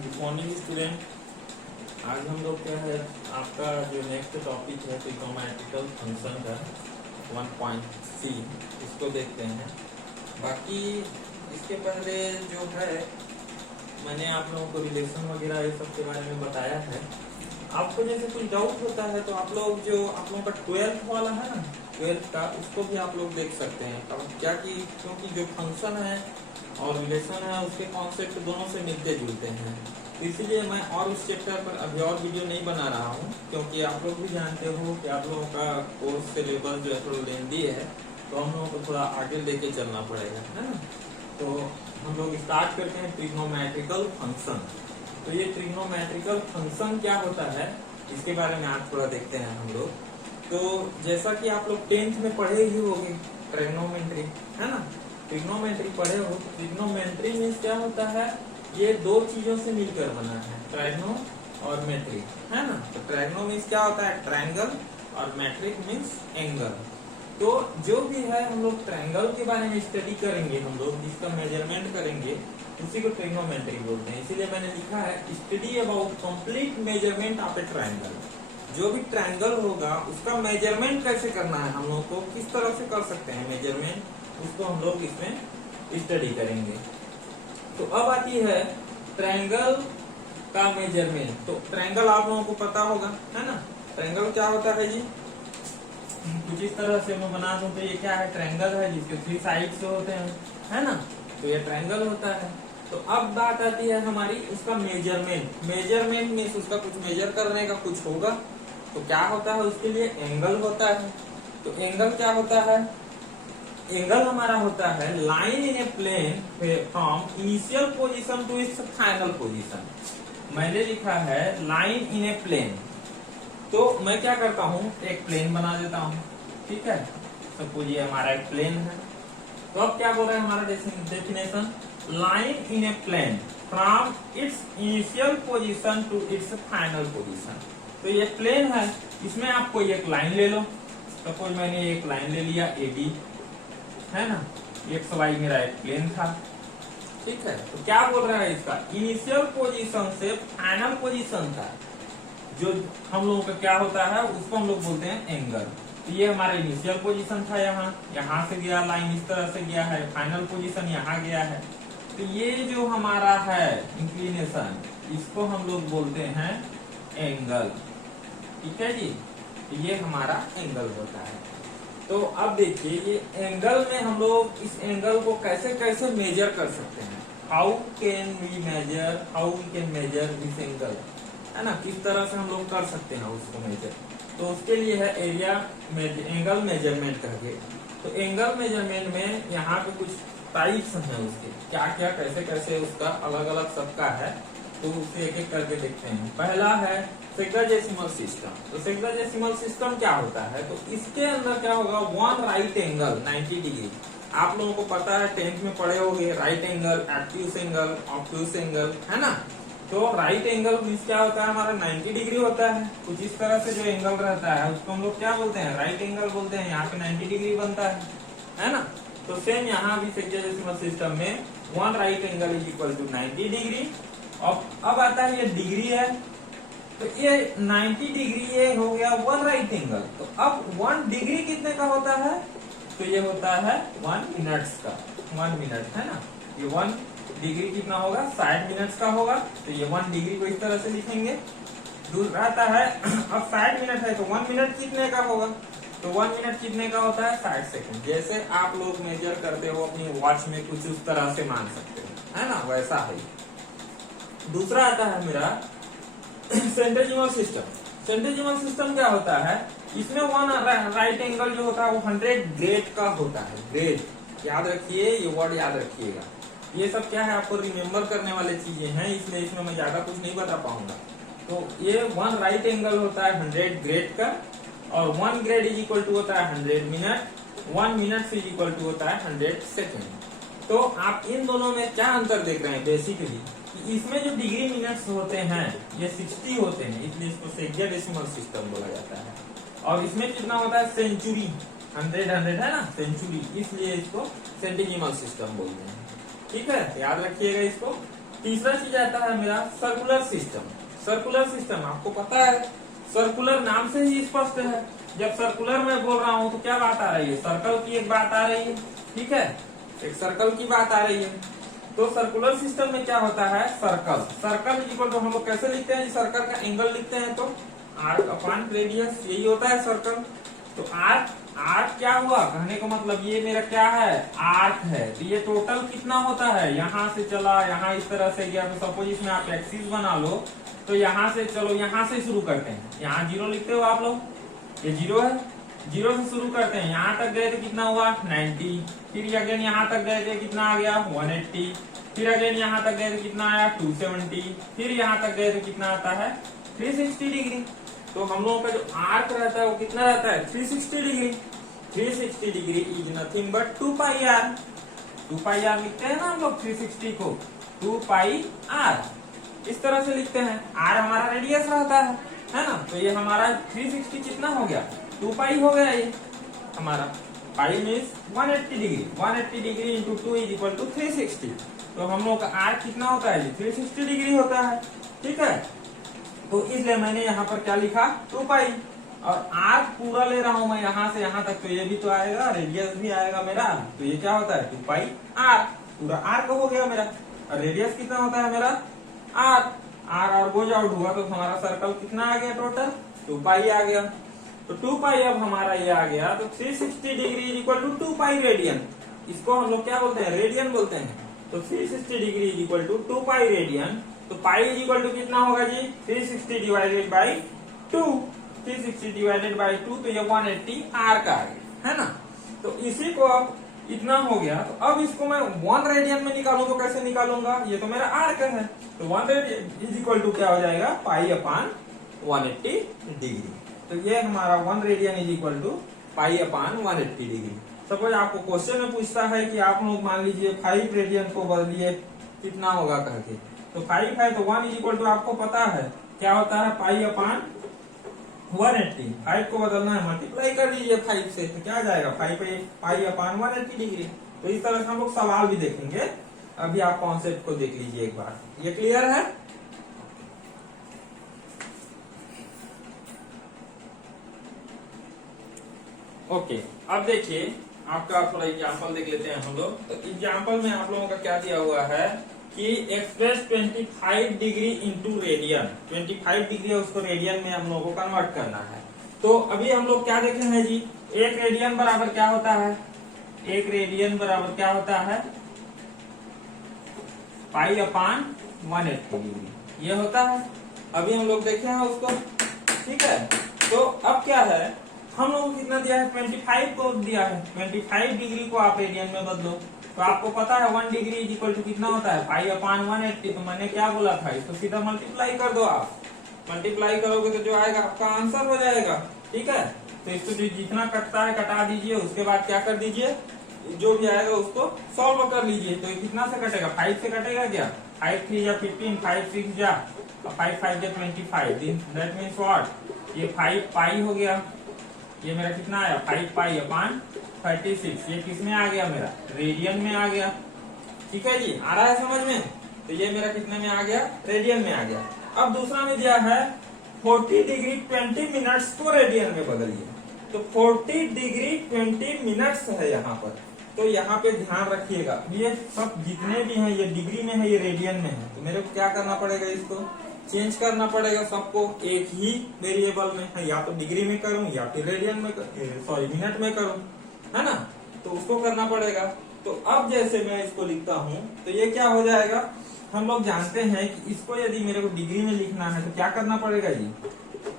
Good morning student. आज हम लोग क्या है, आपका जो नेक्स्ट टॉपिक है ट्रिग्नोमेट्रिकल फंक्शन का 1.c, इसको देखते हैं। बाकी इसके पहले जो है मैंने आप लोगों को रिलेशन वगैरह ये सब के बारे में बताया है। आपको जैसे कुछ डाउट होता है तो आप लोगों का 12th वाला है ना, 12th का, उसको भी आप लोग देख सकते हैं। अब क्या कि क्योंकि जो फंक्शन है और रिलेशन है उसके कॉन्सेप्ट दोनों से मिलते जुलते हैं, इसलिए मैं और उस चैप्टर पर अभी और वीडियो नहीं बना रहा हूँ। क्योंकि आप लोग भी जानते हो कि आप लोगों का कोर्स सिलेबस जो है थोड़ा लेंदी है, तो हम लोगों को थोड़ा आगे लेके चलना पड़ेगा, है ना। तो हम लोग स्टार्ट करते हैं ट्रिग्नोमेट्रिकल फंक्शन। तो ये ट्रिग्नोमेट्रिकल फंक्शन क्या होता है इसके बारे में आज थोड़ा देखते हैं हम लोग। तो जैसा कि आप लोग 10th में पढ़े ही होंगे ट्रिग्नोमेट्री, है ना, ट्रिग्नोमेट्री पढ़े हो। ट्रिग्नोमेट्री मीन्स क्या होता है, ये दो चीजों से मिलकर बना है, ट्राइग्नो और मेट्रिक, है ना। तो ट्राइग्नो मीन्स क्या होता है, ट्रायंगल, और मेट्रिक मीन्स एंगल। तो जो भी है हम लोग ट्रायंगल के बारे में स्टडी करेंगे, हम लोग जिसका मेजरमेंट करेंगे उसी को ट्रिग्नोमेट्री बोलते हैं। इसीलिए मैंने लिखा है study about complete measurement of A triangle. जो भी ट्रायंगल होगा उसका मेजरमेंट कैसे करना है, हम लोग को किस तरह से कर सकते हैं मेजरमेंट, उसको हम लोग इसमें स्टडी करेंगे। तो अब आती है ट्रायंगल का मेजरमेंट। तो ट्रायंगल आप लोगों को पता होगा, है ना। ट्रायंगल क्या होता है जी, कुछ इस तरह से मैं बना दूं तो ये क्या है, ट्रायंगल है जिसके 3 साइड्स होते हैं, है ना। तो ये ट्रायंगल होता है। तो अब बात आती है हमारी उसका मेजरमेंट। मेजरमेंट मीन्स उसका कुछ मेजर करने का कुछ होगा, तो क्या होता है उसके लिए एंगल होता है। तो एंगल क्या होता है, एंगल हमारा होता है line in a plane from initial position to its final position. मैंने लिखा है लाइन इन ए प्लेन, तो मैं क्या करता हूँ, एक प्लेन बना देता हूँ, ठीक है। सपोज ये हमारा एक प्लेन है। तो अब क्या बोल रहा है हमारा definition, line in a plane from its initial position to its final position. तो ये प्लेन है, इसमें आप कोई एक लाइन ले लो। सपोज मैंने एक लाइन ले लिया AB, है ना, एक्स वाई मेरा एक प्लेन था, ठीक है। तो क्या बोल रहा है, इसका इनिशियल पोजीशन से फाइनल पोजीशन था जो हम लोगों का क्या होता है, उसको हम लोग बोलते हैं एंगल। तो ये हमारा इनिशियल पोजीशन था, यहाँ से गया लाइन इस तरह से गया है, फाइनल पोजीशन यहाँ गया है। तो ये जो हमारा है इंक्लिनेशन, इसको हम लोग बोलते हैं एंगल, ठीक है जी। तो ये हमारा एंगल होता है। तो अब देखिए ये एंगल में हम लोग इस एंगल को कैसे कैसे मेजर कर सकते हैं, how can we measure this angle, है ना, किस तरह से हम लोग कर सकते हैं उसको मेजर। तो उसके लिए है एरिया एंगल मेजरमेंट करके। तो एंगल मेजरमेंट में यहाँ पे कुछ टाइप्स हैं उसके, क्या क्या कैसे कैसे उसका अलग अलग सबका है। तो उसे एक एक करके देखते हैं। पहला है सेक्साडेसिमल सिस्टम। तो सेक्साडेसिमल सिस्टम क्या होता है, तो इसके अंदर क्या होगा, वन राइट एंगल 90 डिग्री। आप लोगों को पता है 10th में पढ़े होंगे, right angle, acute angle, obtuse angle, है ना। तो राइट एंगल मीन्स क्या होता है, हमारा 90 डिग्री होता है। कुछ इस तरह से जो एंगल रहता है उसको हम लोग क्या बोलते हैं, राइट एंगल बोलते हैं। यहाँ पे 90 डिग्री बनता है ना। तो सेम यहाँ भी सेक्साडेसिमल सिस्टम में one right angle is equal to 90 degree. अब आता है ये डिग्री है, तो ये 90 डिग्री ये हो गया वन राइट एंगल। तो अब 1 डिग्री कितने का होता है, तो ये होता है 1 मिनट्स का, 1 मिनट, है ना। ये 1 डिग्री कितना होगा, 60 मिनट्स का होगा। तो ये 1 डिग्री को इस तरह से लिखेंगे। दूसरा आता है अब 60 मिनट है तो 1 मिनट कितने का होगा, तो 1 मिनट कितने का होता है, 60 सेकंड। जैसे आप लोग मेजर करते हो अपनी वॉच में, कुछ उस तरह से मान सकते हो, है ना, वैसा है। दूसरा आता है मेरा सेंटेजिमल सिस्टम। सेंटेजिमल सिस्टम क्या होता है, इसमें वन राइट एंगल जो होता है वो 100 ग्रेड का होता है। ग्रेड याद रखिए, ये वर्ड याद रखिएगा। ये सब क्या है, आपको रिमेम्बर करने वाले चीजें हैं, इसलिए इसमें मैं ज्यादा कुछ नहीं बता पाऊंगा। तो ये 1 राइट एंगल होता है 100 ग्रेड का, और 1 ग्रेड इज इक्वल टू होता है 100 minute, 1 minute is equal to होता है 100 सेकेंड। तो आप इन दोनों में क्या अंतर देख रहे हैं, बेसिकली इसमें जो डिग्री मिनट्स होते हैं ये 60 होते हैं, इसलिए इसको सेक्साडेसिमल सिस्टम बोला जाता है। और इसमें कितना होता है, सेंचुरी, 100 है ना, सेंचुरी, इसलिए इसको सेंटेजिमल सिस्टम बोलते हैं, ठीक है, याद रखिएगा इसको। तीसरा चीज आता है मेरा सर्कुलर सिस्टम। सर्कुलर सिस्टम आपको पता है, सर्कुलर नाम से ही स्पष्ट है। जब सर्कुलर मैं बोल रहा हूँ तो क्या बात आ रही है, सर्कल की एक बात आ रही है, ठीक है, एक सर्कल की बात आ रही है। तो सर्कुलर सिस्टम में क्या होता है, सर्कल, सर्कल इक्वल तो हम लोग कैसे लिखते हैं, सर्कल का एंगल लिखते हैं तो आर्क अपॉन रेडियस, यही होता है सर्कल। तो आर्क, आर्क क्या हुआ, कहने का मतलब ये मेरा क्या है, आर्क है। तो ये टोटल कितना होता है, यहाँ से चला यहाँ इस तरह से गया, तो सपोज इसमें आप एक्सिस बना लो, तो यहाँ से चलो यहाँ से शुरू करते हैं, यहाँ 0 लिखते हो आप लोग, ये 0 है, 0 से शुरू करते हैं, यहाँ तक गए थे कितना हुआ 90, फिर अगेन यहाँ तक गए थे कितना आ गया 180, फिर अगेन यहाँ तक गए थे कितना आया 270, फिर यहाँ तक गए थे कितना आता है 360 डिग्री। तो हम लोगों का जो आर्क रहता है वो कितना रहता है 360 degree. 360 degree is nothing but 2 pi R. 2 pi R लिखते हैं ना हम लोग 360 को, 2 पाई आर इस तरह से लिखते हैं। आर हमारा रेडियस रहता है ना। तो ये हमारा 360 कितना हो गया 2 पाई हो गया, ये हमारा pi means 180 degree. 180 degree into 2 is equal to 360। तो हम लोग का आर कितना होता है 360 डिग्री होता है, ठीक है। तो इसलिए मैंने यहाँ पर क्या लिखा 2 पाई, और आर पूरा ले रहा हूं मैं यहाँ से यहाँ तक, तो ये भी तो आएगा, रेडियस भी आएगा मेरा। तो ये क्या होता है 2 पाई आर, पूरा आर का हो गया मेरा। और रेडियस कितना होता है मेरा आर, आर और गोज आउट हुआ तो हमारा सर्कल कितना आ गया टोटल 2 पाई आ गया। तो 2 पाई अब हमारा ये आ गया, तो 360 degree is equal to 2 pi radian. इसको हम लोग क्या बोलते हैं, रेडियन बोलते हैं। तो 360 degree is equal to 2 pi radian. तो पाई इज इक्वल टू कितना होगा जी 360 डिवाइडेड बाई 2, 360 डिवाइडेड बाई 2, तो ये 180 आर का आ गया, है ना। तो इसी को अब इतना हो गया, तो अब इसको मैं 1 रेडियन में निकालूं तो कैसे निकालूंगा, ये तो मेरा आर्क है। तो 1 रेडियन इज इक्वल टू क्या हो जाएगा पाई अपान 180 डिग्री। तो ये हमारा 1 radian is equal to pi upon 180 degree. Suppose आपको क्वेश्चन में पूछता है कि आप लोग मान लीजिए 5 रेडियन को बदलिए कितना होगा करके, तो 5 है तो 1 इज इक्वल टू आपको पता है क्या होता है पाई अपान 180। 5 को बदलना है मल्टीप्लाई कर दीजिए 5 से, तो क्या आ जाएगा 5 पे पाई अपान 180 डिग्री। तो इस तरह से हम लोग सवाल भी देखेंगे। अभी आप कॉन्सेप्ट को देख लीजिए एक बार, ये क्लियर है। ओके, अब देखिए आपका थोड़ा एग्जाम्पल देख लेते हैं हम लोग। तो एग्जाम्पल में आप लोगों का क्या दिया हुआ है कि express 25 degree into radian. 25 degree है उसको रेडियन में हम लोगों को कन्वर्ट करना है। तो अभी हम लोग क्या देखे हैं जी, 1 रेडियन बराबर क्या होता है, 1 रेडियन बराबर क्या होता है पाई अपान 180 डिग्री, ये होता है। अभी हम लोग देखे हैं उसको, ठीक है। तो अब क्या है, हम लोग को कितना दिया है 25 को दिया है, 25 डिग्री को आप रेडियन में बदलो। तो आपको पता है 1 डिग्री इज इक्वल टू कितना होता है पाई अपान 180। तो मैंने क्या बोला था, इसको सीधा मल्टीप्लाई कर दो। आप मल्टीप्लाई करोगे तो जो आएगा आपका आंसर हो जाएगा, ठीक है। तो इसको जितना कटता है कटा दीजिए, उसके बाद क्या कर दीजिए, जो भी आएगा उसको सॉल्व कर लीजिए। तो कितना से कटेगा 5 से कटेगा क्या, 5 3 जा 15, 5 6 जा 5 5 जा 25, दैट मीन्स व्हाट, ये 5 पाई हो गया। ये मेरा कितना आया 5 पाई अपान 36। ये किसमें आ गया मेरा रेडियन में आ गया, ठीक है जी, आ रहा है समझ में। तो ये मेरा कितने में आ गया रेडियन में आ गया। अब दूसरा में दिया है 40 डिग्री 20 मिनट्स को रेडियन में बदलिए। तो 40 डिग्री 20 मिनट्स है यहाँ पर। तो यहाँ पे ध्यान रखिएगा, ये सब जितने भी हैं ये डिग्री में है, ये रेडियन में है। तो मेरे को क्या करना पड़ेगा, इसको चेंज करना पड़ेगा सबको, एक ही वेरिएबल में है, या तो डिग्री में करूं या फिर रेडियन में सॉरी मिनट में करूं, है ना। तो उसको करना पड़ेगा। तो अब जैसे मैं इसको लिखता हूं तो ये क्या हो जाएगा, हम लोग जानते हैं कि इसको यदि मेरे को डिग्री में लिखना है तो क्या करना पड़ेगा जी,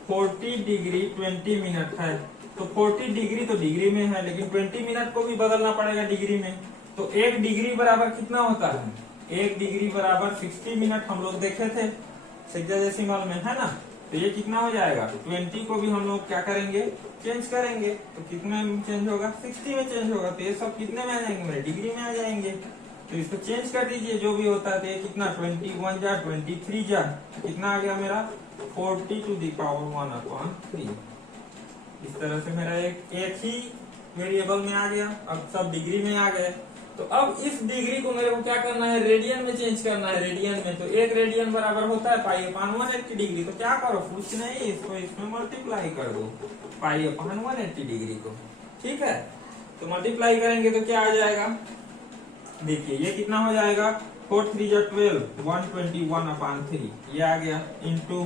40 डिग्री 20 मिनट है। तो 40 डिग्री तो डिग्री में है, लेकिन 20 मिनट को भी बदलना पड़ेगा डिग्री में। तो 1 डिग्री बराबर कितना होता है, 1 डिग्री बराबर 60 मिनट हम लोग देखे थे सेक्साडेसिमल में, है ना। तो ये कितना हो जाएगा 20 को भी हम लोग क्या करेंगे चेंज करेंगे। तो कितने में चेंज होगा 60 में चेंज होगा। तो ये सब कितने में आ जाएंगे मेरे डिग्री में आ जाएंगे। तो इसको चेंज कर दीजिए जो भी होता है। तो ये कितना 21 जा 23 जा कितना आ गया मेरा 40 टू द पावर 1/3। इस तरह से मेरा एक ही वेरिएबल में आ गया। अब सब डिग्री में आ गए। तो अब इस डिग्री को मेरे को क्या करना है, रेडियन में चेंज करना है, रेडियन में। तो 1 रेडियन बराबर होता है पाई अपान 180 डिग्री। तो क्या करो, कुछ नहीं, इसको इसमें मल्टीप्लाई कर दो पाई अपान 180 डिग्री को। ठीक है, तो मल्टीप्लाई करेंगे तो क्या आ जाएगा, देखिए ये कितना हो जाएगा, 4 3 जा 12, 121 अपान 3 ये आ गया, इंटू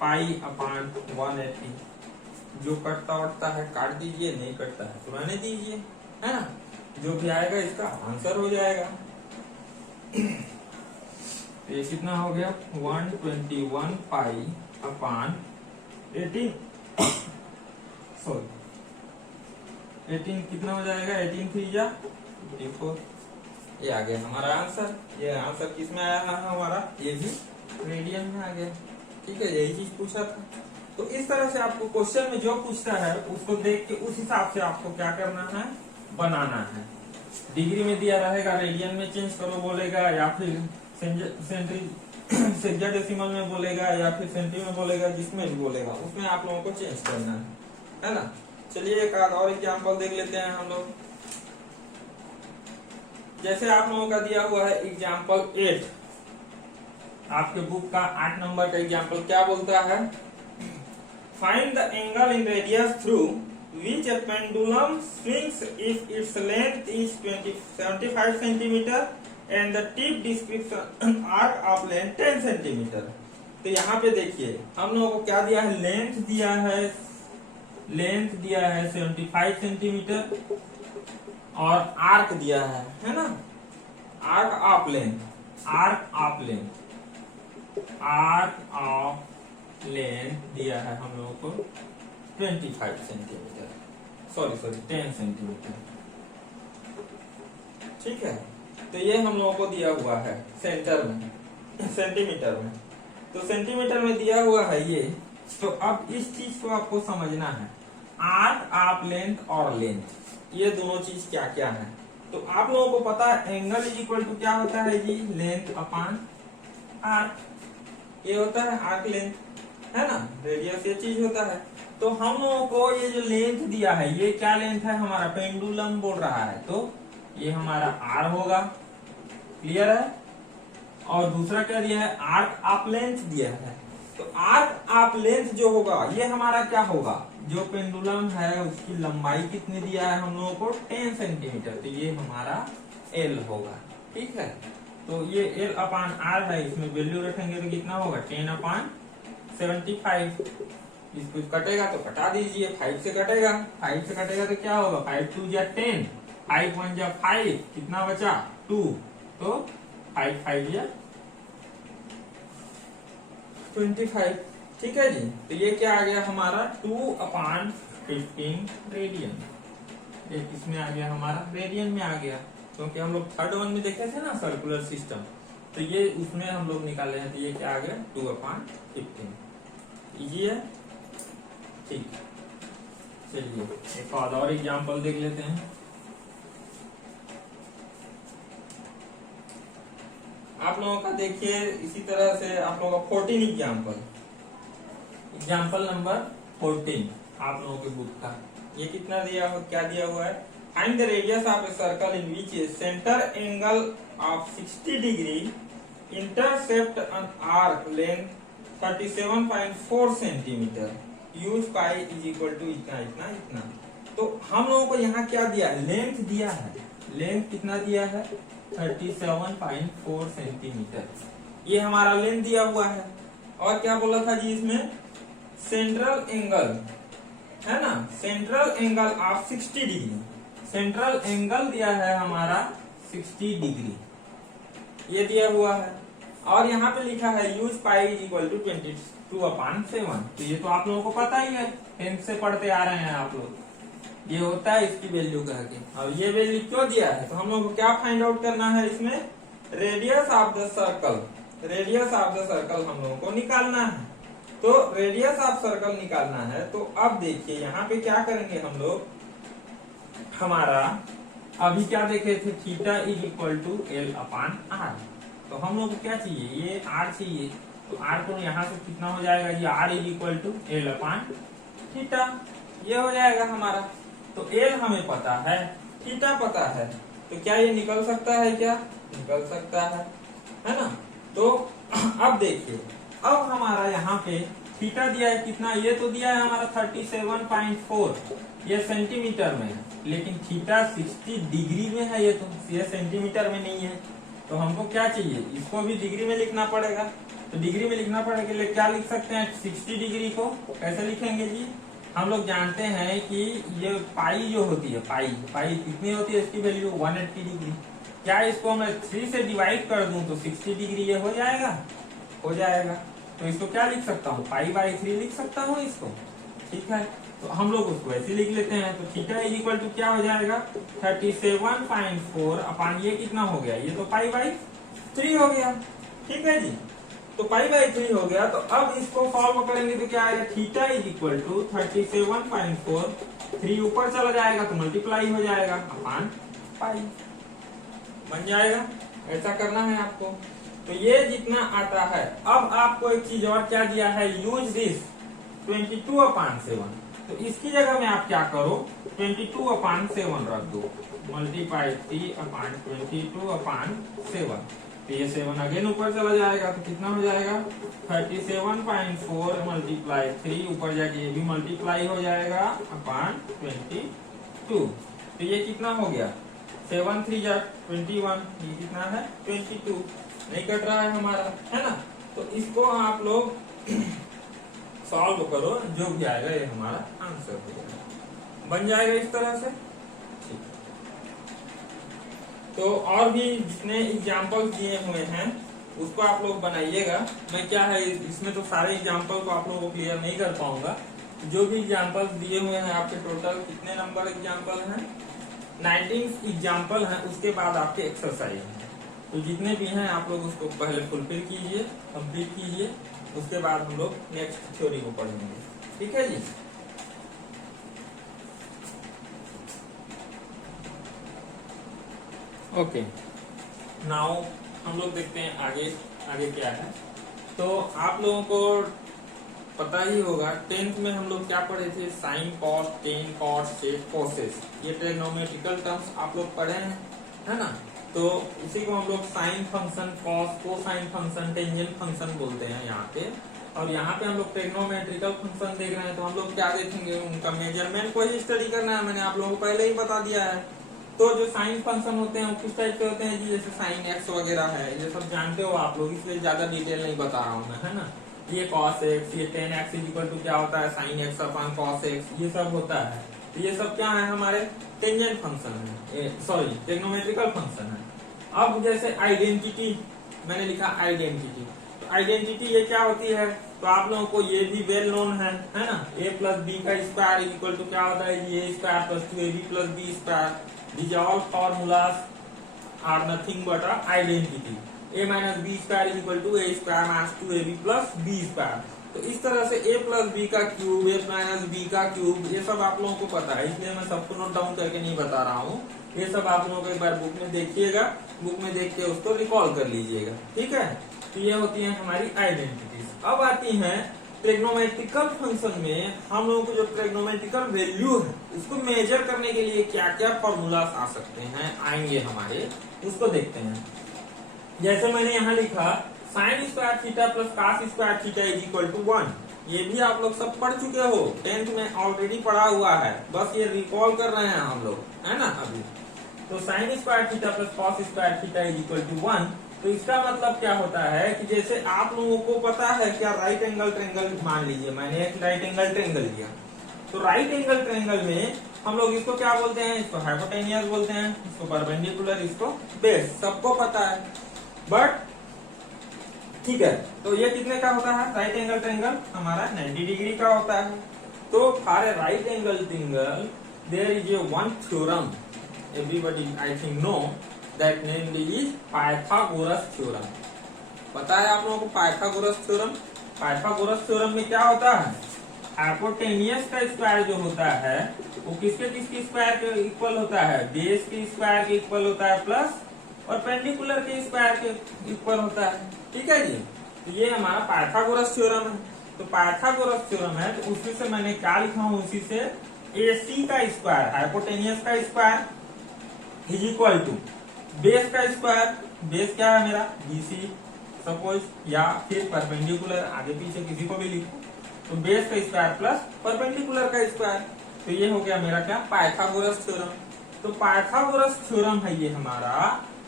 पाई अपान 180। जो कटता उठता है काट दीजिए, नहीं कटता है तो रहने दीजिए, है ना। जो भी आएगा इसका आंसर हो जाएगा। तो ये कितना हो गया, 121 पाई अपान 18 सॉरी 18 कितना हो जाएगा, 18 3 जा 54। ये आ गया हमारा आंसर। ये आंसर किस में आया है हमारा, ये भी रेडियन में आ गया। ठीक है, यही चीज पूछा था। तो इस तरह से आपको क्वेश्चन में जो पूछता है उसको देख के उस हिसाब से आपको क्या करना है, बनाना है। डिग्री में दिया रहेगा, रेडियन में चेंज करो बोलेगा, या फिर सेंटीडेसिमल में बोलेगा, या फिर सेंटी में बोलेगा, जिसमें भी बोलेगा उसमें आप लोगों को चेंज करना है ना। चलिए एक और एग्जाम्पल देख लेते हैं हम लोग। जैसे आप लोगों का दिया हुआ है एग्जाम्पल 8, आपके बुक का 8 नंबर का एग्जाम्पल क्या बोलता है, find the angle in radius through which a pendulum swings if its length is 75 centimeter and the tip description arc of length 10 centimeter। तो यहाँ पे देखिए हम लोगों को क्या दिया है, लेंथ दिया है 75 सेंटीमीटर और आर्क दिया है ना, आर्क ऑफ लेंथ दिया है हम लोगों को 25 सेंटीमीटर, सॉरी 10 सेंटीमीटर। ठीक है, तो ये हम लोगों को दिया हुआ है सेंटीमीटर में। तो सेंटीमीटर में दिया हुआ है ये। तो अब इस चीज को आपको समझना है, आर्क ऑफ लेंथ और लेंथ, ये दोनों चीज क्या क्या है। तो आप लोगों को पता है एंगल इज इक्वल टू क्या होता है जी, लेंथ अपान आर्क, ये होता है आर्क लेंथ, है ना। रेडियस ये चीज होता है। तो हम लोगों को ये जो लेंथ दिया है, ये क्या लेंथ है हमारा, पेंडुलम बोल रहा है, तो ये हमारा आर होगा। क्लियर है। और दूसरा क्या दिया है, आर्क ऑफ लेंथ दिया है। तो आर्क ऑफ लेंथ जो होगा ये हमारा क्या होगा, जो पेंडुलम है उसकी लंबाई कितनी दिया है हम लोगों को, 10 सेंटीमीटर। तो ये हमारा एल होगा। ठीक है, तो ये एल अपान आर है, इसमें वैल्यू रखेंगे तो कितना होगा, 10 अपान 75। इसको कटेगा तो कटा दीजिए, 5 से कटेगा, 5 से कटेगा तो क्या होगा, 5 2 जा 10, 5 1 जा 5, कितना बचा 2, तो 5 5 जा 25। ठीक है जी। तो ये क्या आ गया हमारा 2 अपान 15 रेडियन। ये किसमें आ गया हमारा, रेडियन में आ गया, क्योंकि हम लोग थर्ड वन में देखे थे ना सर्कुलर सिस्टम, तो ये उसमें हम लोग निकाले हैं। तो ये क्या आ गया 2 अपान 15। इजी है। ठीक, चलिए एक और एग्जाम्पल देख लेते हैं। आप लोगों का देखिए इसी तरह से आप लोगों का 14 एग्जाम्पल नंबर 14 आप लोगों के बुक का। ये कितना दिया हो, क्या दिया हुआ है, find the radius of a circle in which centre angle of 60 degree intercept an arc length 37.4 centimetre, use pi is equal to इतना इतना इतना। तो हम लोगों को यहाँ क्या दिया, लेंथ दिया है, लेंथ कितना दिया है 37.4 सेंटीमीटर, ये हमारा लेंथ दिया हुआ है। और क्या बोला था जी इसमें, सेंट्रल एंगल है ना, central angle of 60 degree, central angle दिया है हमारा 60 डिग्री, ये दिया हुआ है। और यहाँ पे लिखा है use pi is equal to 22/7। तो ये तो आप लोगों को पता ही है, 10th से पढ़ते आ रहे हैं आप लोग, ये होता है इसकी वैल्यू कह के। और ये वैल्यू क्यों दिया है, तो हम लोग को क्या फाइंड आउट करना है इसमें, radius of the circle, radius of the circle हम लोगों को निकालना है। तो रेडियस ऑफ सर्कल निकालना है। तो अब देखिए यहाँ पे क्या करेंगे हम लोग, हमारा अभी क्या देखे थे, theta is equal to L upon R. तो हम लोग को क्या चाहिए, ये आर चाहिए। तो आर को यहाँ से कितना हो जाएगा जी, R is equal to L upon theta, ये हो जाएगा हमारा। तो एल हमें पता है, थीटा पता है, तो क्या ये निकल सकता है? क्या निकल सकता है ना? तो अब देखिए, अब हमारा यहाँ पे थीटा दिया है कितना, ये तो दिया है हमारा 37.4, ये सेंटीमीटर में है, लेकिन थीटा 60 डिग्री में है, ये सेंटीमीटर में नहीं है। तो हमको क्या चाहिए, इसको भी डिग्री में लिखना पड़ेगा। तो डिग्री में लिखना पड़ेगा, क्या लिख सकते हैं 60 डिग्री को कैसे लिखेंगे जी? हम लोग जानते हैं कि ये पाई जो होती है, पाई कितनी होती है, इसकी वैल्यू 180 डिग्री। क्या इसको मैं 3 से डिवाइड कर दूं तो 60 डिग्री ये हो जाएगा? हो जाएगा। तो इसको क्या लिख सकता हूँ, पाई/3 लिख सकता हूँ इसको। ठीक है, तो हम लोग उसको ऐसे लिख लेते हैं। तो थीटा इज इक्वल टू क्या हो जाएगा, 37.4 अपान ये कितना हो गया, ये तो पाई/3 हो गया। ठीक है जी, तो पाई/3 हो गया। तो अब इसको सॉल्व करेंगे तो क्या आएगा, थीटा इज इक्वल टू 37.4, 3 ऊपर चला जाएगा तो मल्टीप्लाई हो जाएगा अपान पाई, बन जाएगा। ऐसा करना है आपको। तो ये जितना आता है, अब आपको एक चीज और क्या दिया है, यूज दिस 22/7। तो इसकी जगह में आप क्या करो, 22/7 रख दो, मल्टीप्लाई 3/22/7। तो ये 7 अगेन ऊपर चला जाएगा तो कितना हो जाएगा, 37.4 मल्टीप्लाई 3, ऊपर जाके ये भी मल्टीप्लाई हो जाएगा अपान 22। तो ये कितना हो गया, 7 3 जा 21, ये कितना है 22, नहीं कट रहा है हमारा, है ना? तो इसको आप लोग सॉल्व करो, जो भी आएगा ये हमारा आंसर हो जाएगा, बन जाएगा इस तरह से। ठीक, तो और भी जितने एग्जाम्पल्स दिए हुए हैं उसको आप लोग बनाइएगा। मैं क्या है, इसमें तो सारे एग्जाम्पल को आप लोगों को क्लियर नहीं कर पाऊंगा। जो भी एग्जाम्पल्स दिए हुए हैं आपके, टोटल कितने नंबर एग्जाम्पल हैं, 19 एग्जाम्पल हैं। उसके बाद आपके एक्सरसाइज हैं, तो जितने भी हैं आप लोग उसको पहले फुलफिल कीजिए, कंप्लीट कीजिए, उसके बाद हम लोग नेक्स्ट थ्योरी को पढ़ेंगे। ठीक है जी। ओके, नाउ हम लोग देखते हैं आगे क्या है। तो आप लोगों को पता ही होगा 10th में हम लोग क्या पढ़े थे, साइन, कॉस, टेन, कॉस, सेक, कोसेस, ये ट्रिग्नोमेट्रिकल टर्म्स आप लोग पढ़े हैं, है ना? तो इसी को हम लोग sine function, cos, cosine function, tangent function बोलते हैं यहाँ पे। और यहाँ पे हम लोग ट्रिग्नोमेट्रिकल फंक्शन देख रहे हैं, तो हम लोग क्या देखेंगे, उनका मेजरमेंट को ही स्टडी करना है। मैंने आप लोगों को पहले ही बता दिया है। तो जो साइन फंक्शन होते हैं वो किस टाइप के होते हैं जी, जैसे साइन एक्स वगैरह है, ये सब जानते हो आप लोग, इसलिए ज्यादा डिटेल नहीं बता रहा हूँ मैं, है ना? ये कॉस एक्स, ये tan X is equal to क्या होता है, sine X upon cos X, ये सब होता है। तो ये सब क्या है, हमारे टेंजेंट फंक्शन है, सॉरी ट्रिग्नोमेट्रिकल फंक्शन है। अब जैसे आइडेंटिटी, मैंने लिखा आइडेंटिटी, तो आइडेंटिटी ये क्या होती है, तो आप लोगों को ये भी वेल नोन है ना? a प्लस बी का स्क्वायर इज इक्वल टू क्या होता है, ये square plus 2ab plus B square. These all formulas are nothing but a identity. a minus b square is equal to a square minus 2ab plus b square. तो इस तरह से a plus B का cube, a minus B का cube, ये सब आप लोगों को पता है, इसलिए मैं सबको नोट डाउन करके नहीं बता रहा हूँ। ये सब आप लोगों को एक बार बुक में देखिएगा, बुक में देख के उसको रिकॉल कर लीजिएगा। ठीक है, तो ये होती है हमारी आइडेंटिटीज। अब आती है ट्रिग्नोमेट्रिकल फंक्शन में हम लोगों को जो ट्रिग्नोमेट्रिकल वैल्यू है उसको मेजर करने के लिए क्या क्या फॉर्मूलास आ सकते हैं, आएंगे हमारे, उसको देखते हैं। जैसे मैंने यहाँ लिखा sine square theta plus cos square theta is equal to 1। ये भी आप लोग सब पढ़ चुके हो, 10th में ऑलरेडी पढ़ा हुआ है, बस ये रिकॉल कर रहे हैं हम लोग, है ना? अभी तो sine square theta plus cos square theta is equal to 1। तो इसका मतलब क्या होता है कि जैसे आप लोगों को पता है क्या, राइट एंगल ट्रायंगल, मान लीजिए मैंने एक राइट एंगल ट्रायंगल लिया, तो राइट एंगल ट्रायंगल में हम लोग इसको क्या बोलते हैं, इसको हाइपोटेनियस बोलते हैं, इसको परपेंडिकुलर, इसको बेस, सबको पता है। बट ठीक है, तो ये कितने का होता है, राइट एंगल ट्रायंगल हमारा 90 डिग्री का होता है। तो for a right angle triangle there is a one theorem, everybody I think know, that name is Pythagoras theorem. पता है आप लोगों को पाइथागोरस थ्योरम? पाइथागोरस थ्योरम में क्या होता है, हाइपोटेनियस का स्क्वायर जो होता है वो किसके स्क्वायर के इक्वल होता है, बेस के स्क्वायर के इक्वल होता है, प्लस और पेंडिकुलर के स्क्वायर के इक्वल होता है। ठीक है जी, तो ये हमारा पाइथागोरस थ्योरम है। तो पाइथागोरस थ्योरम है, तो उसी से मैंने क्या लिखा हूँ, उसी से AC का स्क्वायर, हाइपोटेनियस का square is equal to base का स्क्वायर, बेस क्या है मेरा बीसी सपोज, या फिर परपेंडिकुलर, आगे पीछे किसी को भी लिखो, तो बेस का स्क्वायर प्लस परपेंडिकुलर का स्क्वायर, तो ये हो गया मेरा क्या पाइथागोरस थ्योरम। तो पाइथागोरस थ्योरम है ये हमारा।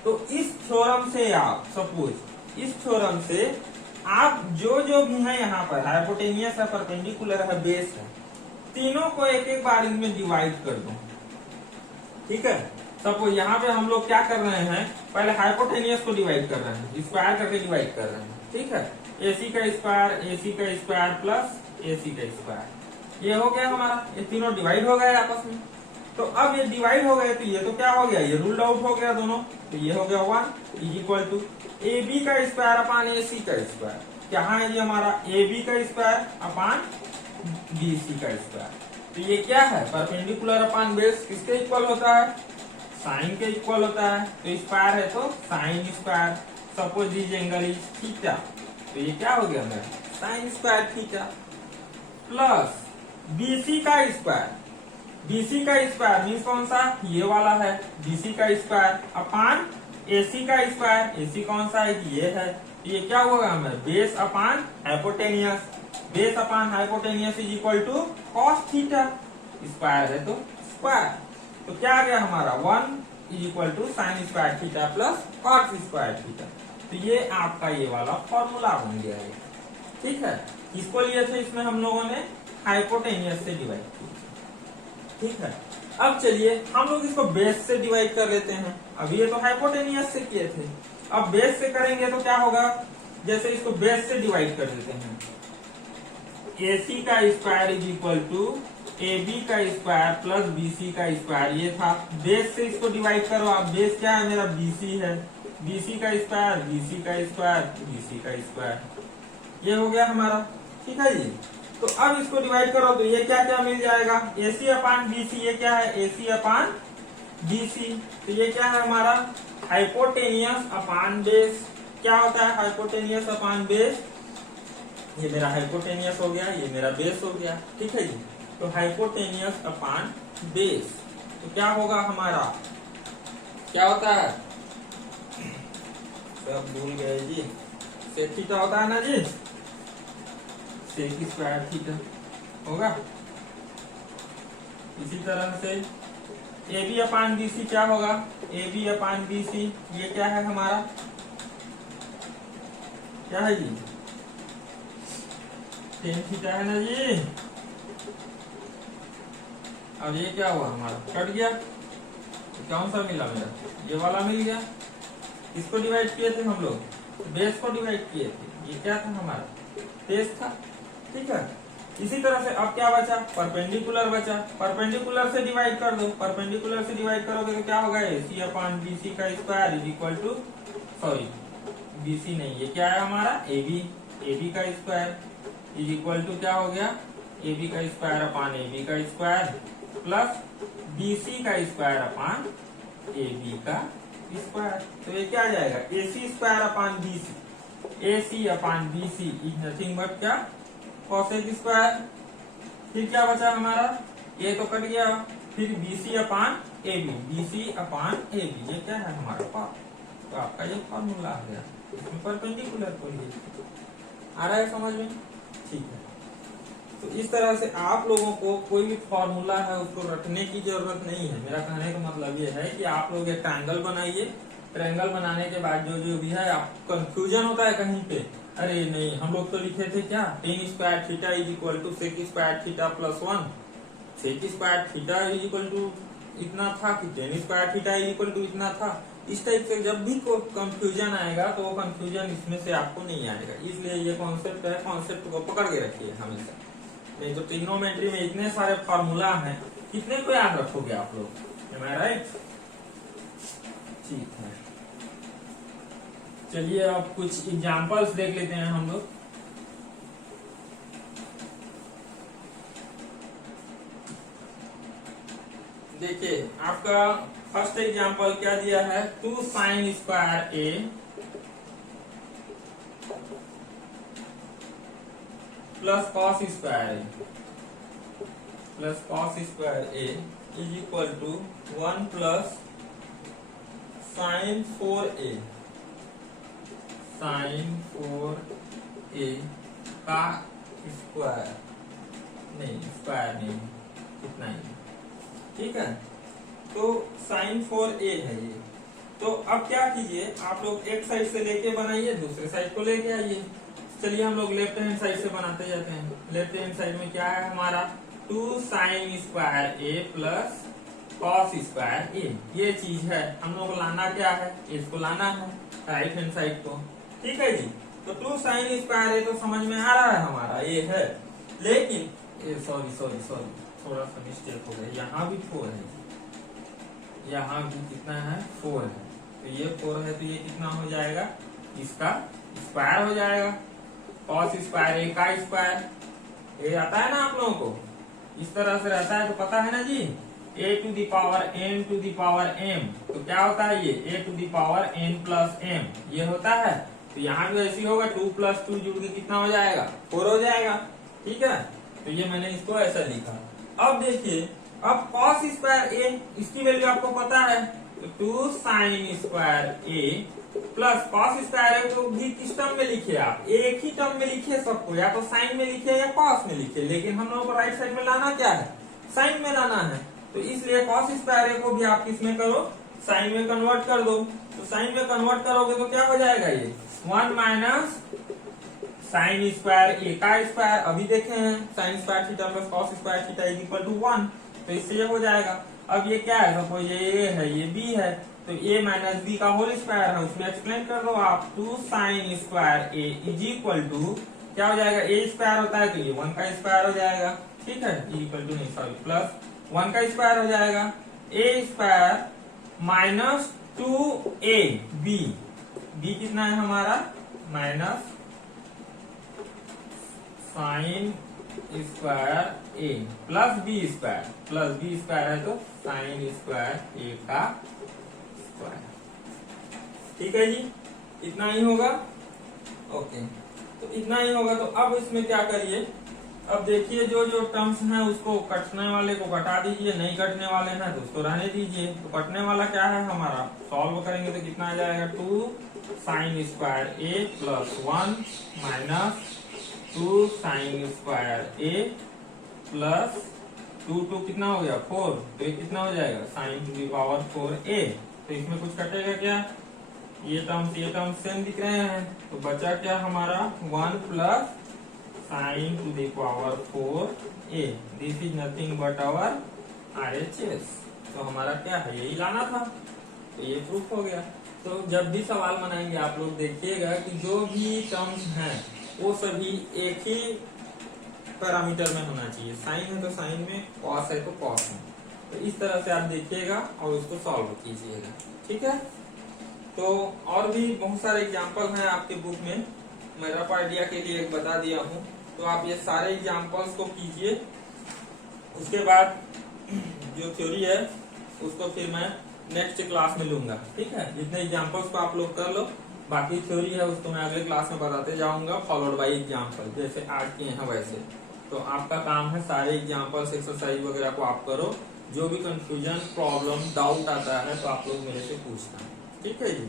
तो इस थ्योरम से आप सपोज इस थ्योरम से आप जो जो भी है यहाँ पर हाइपोटेनियस है, परपेंडिकुलर है, बेस है, तीनों को एक एक बार इनमें डिवाइड कर दो। ठीक है, सपोज यहाँ पे हम लोग क्या कर रहे हैं, पहले हाइपोटेनियस को डिवाइड कर रहे हैं, स्क्वायर करके डिवाइड कर रहे हैं। ठीक है, एसी का स्क्वायर प्लस एसी का स्क्वायर, ये हो गया हमारा, ये तीनों डिवाइड हो गए आपस में। तो अब ये डिवाइड हो गए तो ये तो क्या हो गया, ये रूल्ड आउट हो गया दोनों, तो ये हो गया 1 is equal to A B का स्क्वायर अपान ए सी का स्क्वायर। क्या है ये हमारा ए बी का स्क्वायर अपान बी सी का स्क्वायर। तो ये क्या है, परपेंडिकुलर अपान बेस किसके इक्वल होता है, साइन के इक्वल होता है। तो स्क्वायर है तो sine square, suppose this angle is theta, तो ये क्या हो गया मेरा sign square theta, plus BC का स्क्वायर, बीसी का स्क्वायर मीन्स कौन सा, ये वाला है बीसी का स्क्वायर अपान एसी का स्क्वायर, एसी कौन सा है, ये है। तो ये क्या होगा हमें base upon hypotenuse, base upon hypotenuse is equal to cos theta, square है तो स्क्वायर, तो क्या आ गया हमारा 1 is equal to sine square theta plus cos square theta. तो ये आपका ये वाला फॉर्मूला बन गया है। ठीक है, किसको लिए थे इसमें हम लोगों ने, हाइपोटेनियस से डिवाइड किया। ठीक है, अब चलिए हम लोग इसको बेस से डिवाइड कर लेते हैं। अभी ये तो हाइपोटेनियस से किए थे, अब बेस से करेंगे तो क्या होगा, जैसे इसको बेस से डिवाइड कर देते हैं, AC का square is equal to AB का स्क्वायर प्लस BC का स्क्वायर, ये था। बेस से इसको डिवाइड करो आप, बेस क्या है मेरा BC है, BC का स्क्वायर, BC का स्क्वायर, BC का स्क्वायर, ये हो गया हमारा। ठीक है जी, तो अब इसको डिवाइड करो तो ये क्या क्या मिल जाएगा, AC अपान BC, ये क्या है AC अपान BC, तो ये क्या है हमारा हाइपोटेनियस अपान बेस। क्या होता है हाइपोटेनियस अपान बेस, ये मेरा हाइपोटेनियस हो गया, ये मेरा बेस हो गया। ठीक है जी, तो हाइपोटेनियस अपान बेस, तो क्या होगा हमारा, क्या होता है, सब भूल गए जी, सेक थीटा होता है ना जी, सेक स्क्वायर थीटा होगा। इसी तरह से ए बी अपान बी सी क्या होगा, ए बी अपान बी सी, ये क्या है हमारा, क्या है जी टेन थीटा है ना जी। अब ये क्या हुआ हमारा, कट गया, कौन सा मिला मेरा, ये वाला मिल गया। इसको डिवाइड किए थे हम लोग, बेस को डिवाइड किए थे, ये क्या था हमारा बेस था। ठीक है, इसी तरह से अब क्या बचा, परपेंडिकुलर बचा, परपेंडिकुलर से डिवाइड कर दो, परपेंडिकुलर से डिवाइड करोगे तो क्या होगा, AC अपान BC का square is equal to, sorry BC नहीं, ये क्या है हमारा AB का स्क्वायर इज इक्वल टू क्या हो गया, AB का स्क्वायर अपान AB का स्क्वायर प्लस BC का स्क्वायर अपान AB का स्क्वायर। तो ये क्या आ जाएगा, AC square upon BC, AC upon BC is nothing but क्या कॉसेक स्क्वायर। फिर क्या बचा हमारा, ये तो कट गया, फिर BC अपान AB, BC अपान AB, ये क्या है हमारा पार्ट। तो आपका ये फॉर्मूला आ गया, इसमें परपेंडिकुलर को लिए आ रहा है समझ में। ठीक है, तो इस तरह से आप लोगों को कोई भी फॉर्मूला है उसको रटने की जरूरत नहीं है। मेरा कहने का मतलब ये है कि आप लोग एक ट्रायंगल बनाइए, ट्रायंगल बनाने के बाद जो जो भी है, आप कंफ्यूजन होता है कहीं पे, अरे नहीं हम लोग तो लिखे थे क्या, tan square theta is equal to sec square theta plus 1, sec square theta is equal to इतना था कि tan square theta is equal to इतना था। इस टाइप से जब भी कोई कंफ्यूजन आएगा तो वो कंफ्यूजन इसमें से आपको नहीं आएगा। इसलिए ये कॉन्सेप्ट है, कॉन्सेप्ट को पकड़ के रखिए हमेशा, नहीं तो ट्रिग्नोमेट्री में इतने सारे फॉर्मूला हैं, कितने को याद रखोगे आप लोग, एम आई राइट। ठीक है, चलिए अब कुछ एग्जांपल्स देख लेते हैं हम लोग। देखिए आपका फर्स्ट एग्जांपल क्या दिया है, 2 sine square A plus cos square A is equal to 1 plus sine 4a का स्क्वायर नहीं, कितना ही, ठीक है। तो साइन 4a है ये। तो अब क्या कीजिए, आप लोग एक साइड से लेके बनाइए, दूसरे साइड को लेके आइए। चलिए हम लोग लेफ्ट हैंड साइड से बनाते जाते हैं। लेफ्ट हैंड साइड में क्या है हमारा, 2 sine square a plus cos square a, ये चीज है। हम लोग को लाना क्या है, इसको लाना है राइट हैंड साइड को, ठीक है जी। तो 2 साइन स्क्वायर a तो समझ में आ रहा है हमारा, ये है। लेकिन सॉरी थोड़ा सा मिस्टेक हो गया, यहाँ भी 4 है, यहाँ भी कितना है, 4 है। तो ये 4 है, तो ये कितना हो जाएगा, इसका स्क्वायर हो जाएगा। कॉस स्क्वायर a का स्क्वायर, ये आता है ना आप लोगों को, इस तरह से रहता है तो पता है ना जी, a to the power n to the power m। तो क्या होता है ये a to the power n plus m, ये होता है। तो यहाँ भी ऐसी होगा, 2 प्लस 2 जुड़ के कितना हो जाएगा, 4 हो जाएगा, ठीक है। तो ये मैंने इसको ऐसा लिखा। अब देखिए, अब cos स्क्वायर a, इसकी वैल्यू आपको पता है, तो 2 sine square a plus cos square a को भी किस टर्म में लिखे, आप एक ही टर्म में लिखे सबको, या तो साइन में लिखे या कॉस में लिखे। लेकिन हम लोगों को राइट साइड में लाना क्या है, साइन में लाना है। तो इसलिए कॉस स्क्वायर a को भी आप किसमें करो, साइन में कन्वर्ट कर दो। तो साइन में कन्वर्ट करोगे तो क्या हो जाएगा, ये 1 माइनस साइन स्क्वायर a का स्क्वायर, अभी देखे हैं sine square theta plus cos square theta is equal to 1। तो इससे ये हो जाएगा। अब ये क्या है, सपोज ये a है, ये b है, तो a माइनस बी का होल स्क्वायर है, उसमें एक्सप्लेन कर दो आप। 2 sine square a is equal to क्या हो जाएगा, a स्क्वायर होता है तो ये 1 का स्क्वायर हो जाएगा, ठीक है, इक्वल टू नहीं सॉरी प्लस 1 का स्क्वायर हो जाएगा। a square minus 2a b कितना है हमारा, minus sine square a plus b square है तो साइन स्क्वायर a का स्क्वायर, ठीक है जी। इतना ही होगा, ओके। तो इतना ही होगा। तो अब इसमें क्या करिए, अब देखिए जो जो टर्म्स हैं उसको कटने वाले को कटा दीजिए, नहीं कटने वाले हैं तो उसको रहने दीजिए। तो कटने वाला क्या है हमारा, सॉल्व करेंगे तो कितना आ जाएगा, 2 sine square a plus 1 minus 2 sine square a plus 2 कितना हो गया, 4। तो ये कितना हो जाएगा, sign to the power 4a। तो इसमें कुछ कटेगा क्या, ये टर्म्स सेम दिख रहे हैं। तो बचा क्या हमारा, 1 plus sine to the power 4a, this is nothing but our RHS। तो हमारा क्या है, यही लाना था। तो ये प्रूफ हो गया। तो जब भी सवाल बनाएंगे आप लोग देखिएगा कि जो भी टर्म्स हैं वो सभी एक ही पैरामीटर में होना चाहिए। साइन है तो साइन में, कॉस है तो कॉस में। तो इस तरह से आप देखिएगा और उसको सॉल्व कीजिएगा, ठीक है। तो और भी बहुत सारे एग्जाम्पल हैं आपके बुक में, मैं रफ आइडिया के लिए एक बता दिया हूँ। तो आप ये सारे एग्जाम्पल्स को कीजिए, उसके बाद जो थ्योरी है उसको फिर मैं नेक्स्ट क्लास में लूंगा, ठीक है। जितने एग्जाम्पल्स को आप लोग कर लो, बाकी थ्योरी है उसको मैं अगले क्लास में बताते जाऊंगा, फॉलोड बाई एग्जाम्पल, जैसे आज किए हैं वैसे। तो आपका काम है सारे एग्जाम्पल्स एक्सरसाइज वगैरह को आप करो। जो भी कंफ्यूजन, प्रॉब्लम, डाउट आता है तो आप लोग मेरे से पूछना, ठीक है जी।